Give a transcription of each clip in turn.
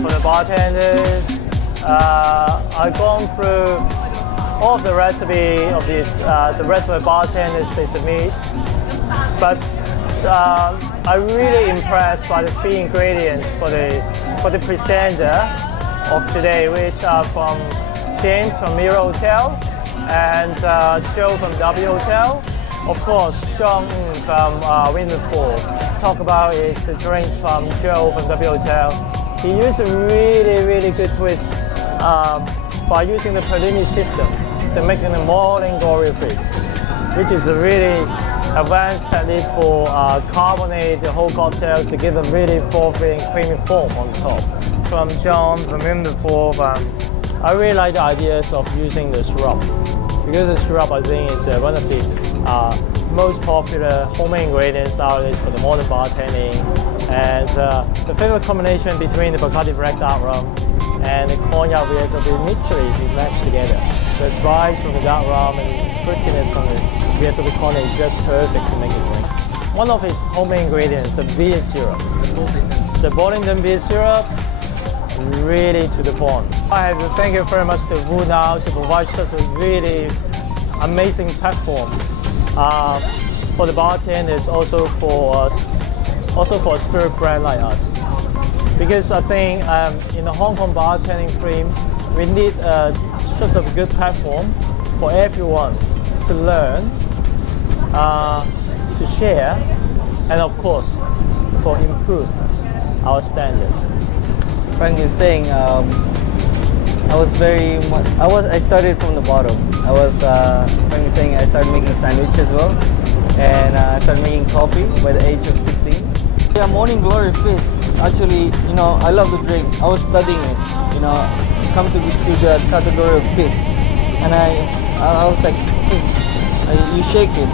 for the bartenders. I've gone through all of the recipe of the rest of the bartenders they submit, but I'm really impressed by the 3 ingredients for the presenter of today, which are from James from Mirror Hotel and Joe from W Hotel. Of course, John from Winterful. Talk about is the drinks from Joe from W Hotel. He used a really good twist by using the Perlini system to make it more than glory-free, which is a really advanced technique for carbonate the whole cocktail to give a really fulfilling creamy foam on top. From John from Winterful, I really like the ideas of using the syrup, because the syrup I think is one of the most popular homemade ingredients nowadays for the modern bartending, and the favorite combination between the Bacardi Black Dark Rum and the cognac VSOP literally be matched together. The spice from the dark rum and fruitiness from the VSOP cognac is just perfect to make it drink. One of his homemade ingredients, the beer syrup. The Bollington beer syrup, really to the point. I have to thank you very much to WooNow to provide such a really amazing platform for the bartenders, also for a spirit brand like us. Because I think in the Hong Kong bartending scene, we need just a good platform for everyone to learn, to share, and of course, for improve our standards. Frank is saying, I started from the bottom. Frank is saying I started making sandwich as well, and I started making coffee by the age of 16. Yeah, Morning Glory Fizz. Actually, I love the drink. I was studying it. Come to the category of fizz, and I was like, fizz. You shake it,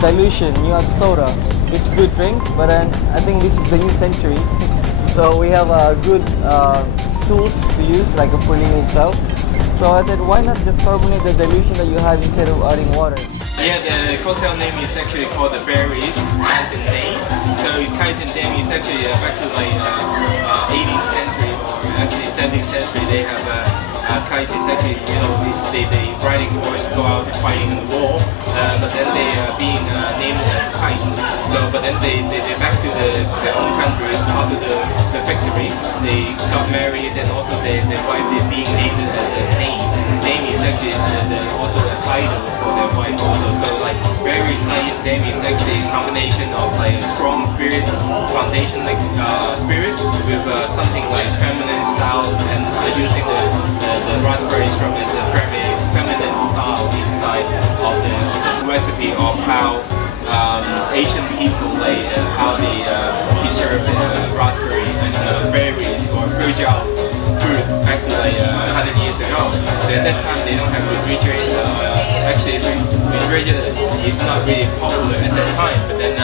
dilution, you add soda. It's a good drink, but then I think this is the new century. So we have good tools to use, like a Perlini itself. So I said, why not just carbonate the dilution that you have instead of adding water? Yeah, the cocktail name is actually called the Berries Titan name. So Titan name is actually back to like 18th century or actually 17th century. They have kites is actually, they riding horse go out fighting in the war, but then they are being named as kite. So, but then they back to their own country after the victory. They got married, and also their wife is being named as a name. Name is actually also a title for their wife also. So like Berries name is actually a combination of like a strong spirit, foundation like spirit with something like feminine style, and using the raspberries from as a feminine style inside of the recipe of how Asian people how they preserve raspberry and berries or fragile fruit back to like 100 years ago. So at that time they don't have refrigerator. Actually, refrigerator is not really popular at that time. But then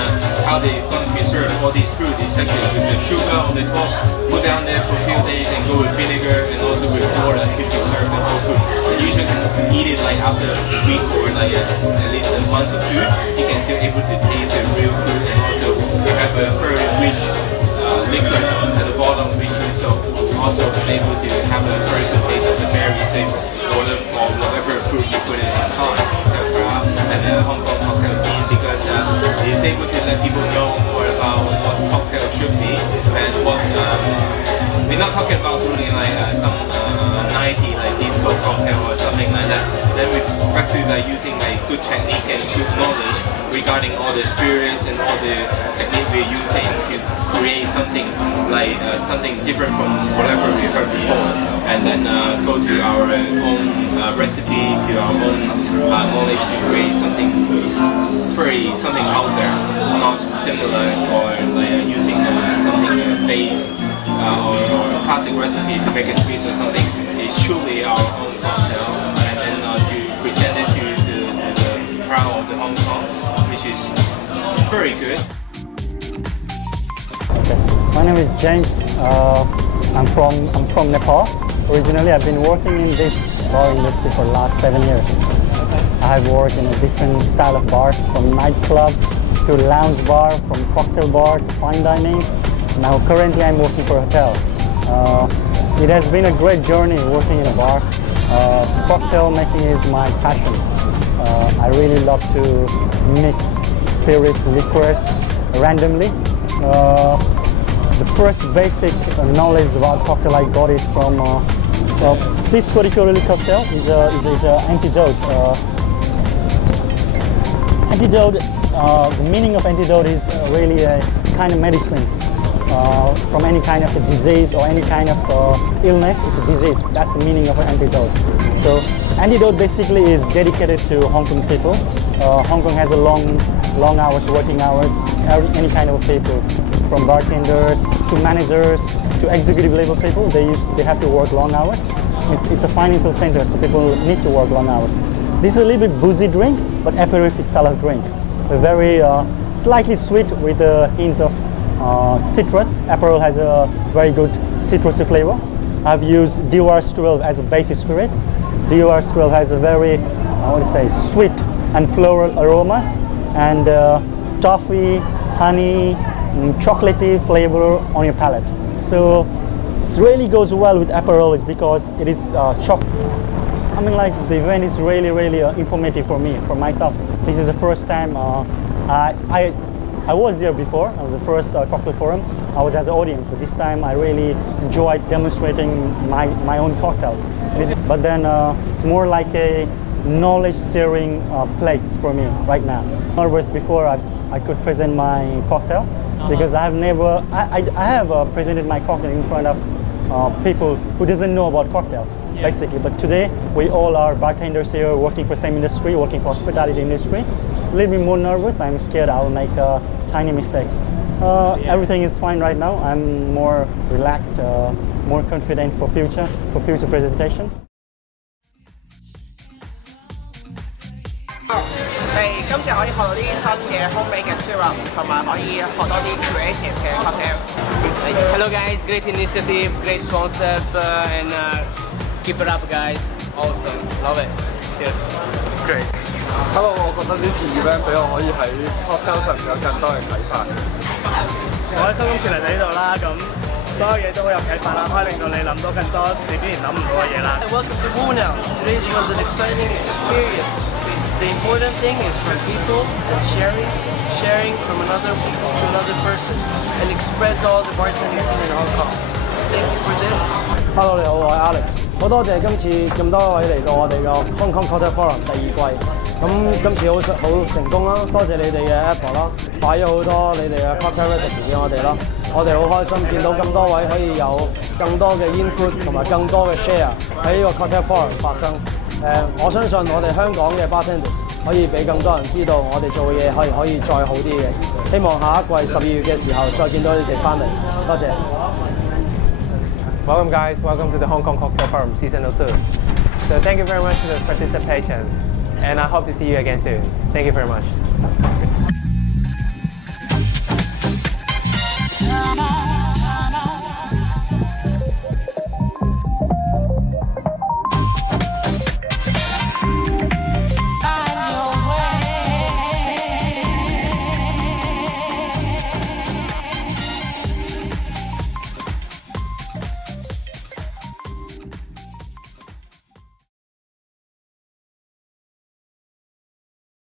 how they going to preserve all these fruit is actually with the sugar on the top, put down there for a few days, and go with vinegar and also with water to preserve the whole fruit. And you should eat it like after a week or like at least a month or two. You can still able to taste the real fruit, and also you have a very rich liquid at the bottom, which is also able to have a very good taste of the berries or whatever fruit you put it inside. And the Hong Kong cocktail scene, because it's able to let people know more about what cocktail should be and what we're not talking about doing like some 90 like disco cocktail or something like that. Then we back to using like good technique and good knowledge regarding all the spirits and all the technique we're using to create something like something different from whatever we heard before, and then go to our own recipe, to our own knowledge to create something something out there, not similar or like using something base or classic recipe to make it sweet or something. It's truly our own cocktail, and then to present it to the crowd of the Hong Kong, which is very good. My name is James. I'm from Nepal. Originally, I've been working in this bar industry for the last 7 years. I have worked in a different style of bars, from nightclub to lounge bar, from cocktail bar to fine dining. Now, currently, I'm working for a hotel. It has been a great journey working in a bar. Cocktail making is my passion. I really love to mix spirits, liqueurs randomly. The first basic knowledge about cocktail I got it from this particular cocktail is a antidote. The meaning of antidote is really a kind of medicine from any kind of a disease or any kind of illness. It's a disease. That's the meaning of an antidote. So antidote basically is dedicated to Hong Kong people. Hong Kong has a long hours, working hours, any kind of people, from bartenders to managers to executive level people. They have to work long hours. It's a financial center, so people need to work long hours. This is a little bit boozy drink, but aperitif style of drink. A very slightly sweet with a hint of citrus. Aperol has a very good citrusy flavor. I've used DOR's 12 as a basic spirit. DOR's 12 has a very, sweet and floral aromas, and toffee, honey, chocolatey flavor on your palate. So it really goes well with Aperol is because it is chocolate. I mean, like, the event is really informative for me, for myself. This is the first time I was there before. I was the first cocktail forum. I was as an audience, but this time I really enjoyed demonstrating my own cocktail. But then it's more like a knowledge sharing place for me right now. Nervous before I could present my cocktail because I have presented my cocktail in front of people who doesn't know about cocktails, basically. But today we all are bartenders here, working for the same industry, working for hospitality industry. It's a little bit more nervous. I'm scared I'll make tiny mistakes. Everything is fine right now. I'm more relaxed, more confident for future presentation. 今次可以學到啲新嘅 homemade 嘅 syrup，同埋可以學多啲 creative 嘅 cocktail。Hello guys, great initiative, great concept, and keep it up guys. Awesome, love it. Cheers. Great. Hello，我覺得呢次 event 俾我可以喺 cocktail 上面有更多嘅啟發。我開心今次嚟到呢度啦，咁所有嘢都好有啟發啦，可以令到你諗到更多你之前諗唔到嘅嘢啦。Welcome to WooNow. Today was an exciting experience. The important thing is for people and sharing from another people to another person, and express all the bartending scene in Hong Kong. Thank you for this. Hello， 你好，我係 Alex。好多謝今次咁多位嚟到我哋個 Hong Kong Cocktail Forum 第2季。咁今次好成功啦，多謝你哋嘅 Apple 啦，擺咗好多你哋嘅 cocktail recipe 俾我哋啦。我哋好開心見到咁多位可以有更多嘅 input 同埋更多嘅 share 喺呢個 Cocktail Forum 發生。我相信我哋香港嘅 bartenders 可以俾更多人知道我哋做嘅嘢可以再好啲嘅。希望下一季12月嘅時候再見到你哋翻嚟。多謝。Welcome guys, welcome to the Hong Kong Cocktail Forum Season 2. So thank you very much for the participation, and I hope to see you again soon. Thank you very much.